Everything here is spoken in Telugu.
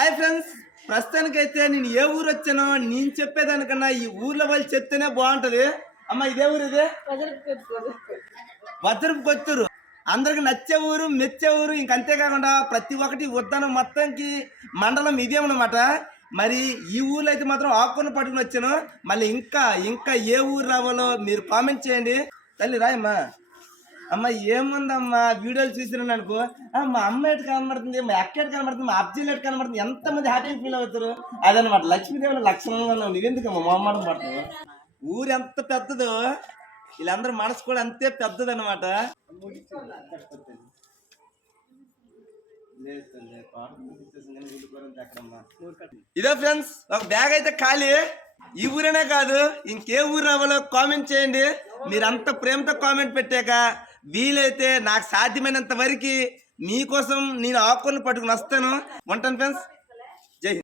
హాయ్ ఫ్రెండ్స్, ప్రస్తుతానికైతే నేను ఏ ఊరు వచ్చానో నేను చెప్పేదానికన్నా ఈ ఊర్లో వాళ్ళు చెప్తేనే బాగుంటది. అమ్మ ఇదే ఊరు, ఇదే వజ్రపు కొత్తూరు. అందరికి నచ్చే ఊరు, మెచ్చే ఊరు. ఇంకంతేకాకుండా ప్రతి ఒక్కటి ఉద్దానం మొత్తానికి మండలం ఇదేమన్నమాట. మరి ఈ ఊర్లో అయితే మాత్రం ఆకుని పట్టుకుని వచ్చాను. మళ్ళీ ఇంకా ఇంకా ఏ ఊరు రావాలో మీరు కామెంట్ చేయండి. తల్లి రాయమ్మా. అమ్మ ఏముందమ్మా, వీడియోలు చూసినాను అనుకో, మా అమ్మ ఎటు కనబడుతుంది, మా అక్క ఎటు కనబడుతుంది, మా అబ్జీలు ఎటు కనబడుతుంది, ఎంతమంది హ్యాపీ ఫీల్ అవుతారు. అదనమాట లక్ష్మీదేవుల లక్షణంగా ఉన్నావు. నువ్వెందుకమ్మా మొహమాటం పడుతున్నావు? ఊరు ఎంత పెద్దదో వీళ్ళందరూ మనసు కూడా అంతే పెద్దదనమాట. ఇదో ఫ్రెండ్స్, ఒక బ్యాగ్ అయితే ఖాళీ. ఈ ఊరేనే కాదు ఇంకే ఊరు రావాలో కామెంట్ చేయండి. మీరంత ప్రేమతో కామెంట్ పెట్టాక వీలైతే నాకు సాధ్యమైనంత వరకు మీకోసం నేను ఆకులను పట్టుకుని వస్తాను. ఉంటాను ఫ్రెండ్స్.